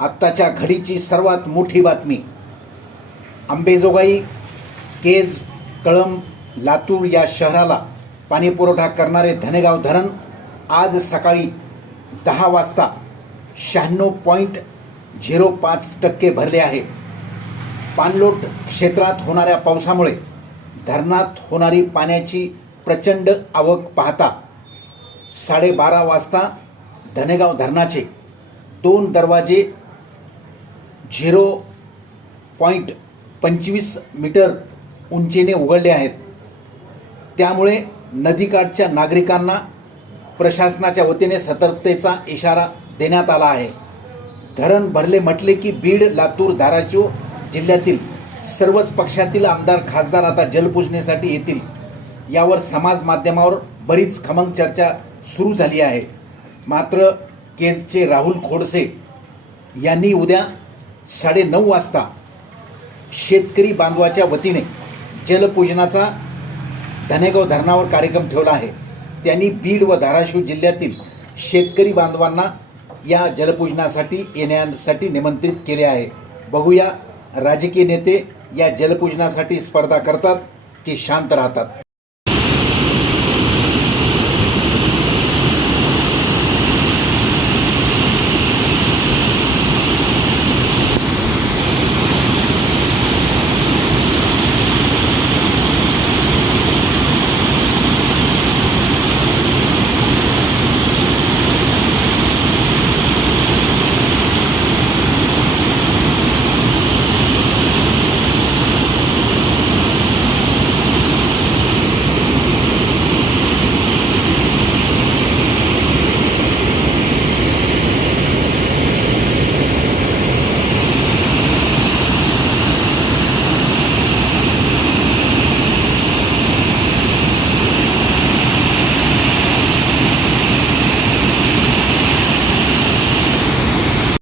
आत्ताच्या घडीची सर्वात मोठी बातमी. आंबेजोगाई केज कळंब लातूर या शहराला पाणीपुरवठा करणारे धनेगाव धरण आज सकाळी दहा वाजता शहाण्णव पॉईंट झिरो पाच टक्के भरले आहे. पाणलोट क्षेत्रात होणाऱ्या पावसामुळे धरणात होणारी पाण्याची प्रचंड आवक पाहता साडेबारा वाजता धनेगाव धरणाचे दोन दरवाजे झिरो पॉईंट पंचवीस मीटर उंचीने उघडले आहेत. त्यामुळे नदीकाठच्या नागरिकांना प्रशासनाच्या वतीने सतर्कतेचा इशारा देण्यात आला आहे. धरण भरले म्हटले की बीड लातूर धाराशिव जिल्ह्यातील सर्वच पक्षातील आमदार खासदार आता जलपूजनेसाठी येतील. यावर समाज माध्यमावर बरीच खमंग चर्चा सुरू झाली आहे. मात्र केजचे राहुल खोडसे यांनी उद्या साडेनऊ वाजता शेतकरी बांधवाच्या वतीने जलपूजनाचा धनेगाव धरणावर कार्यक्रम ठेवला आहे. त्यांनी बीड व धाराशिव जिल्ह्यातील शेतकरी बांधवांना या जलपूजनासाठी येण्यासाठी निमंत्रित केले आहे. बघूया राजकीय नेते या जलपूजनासाठी स्पर्धा करतात की शांत राहतात.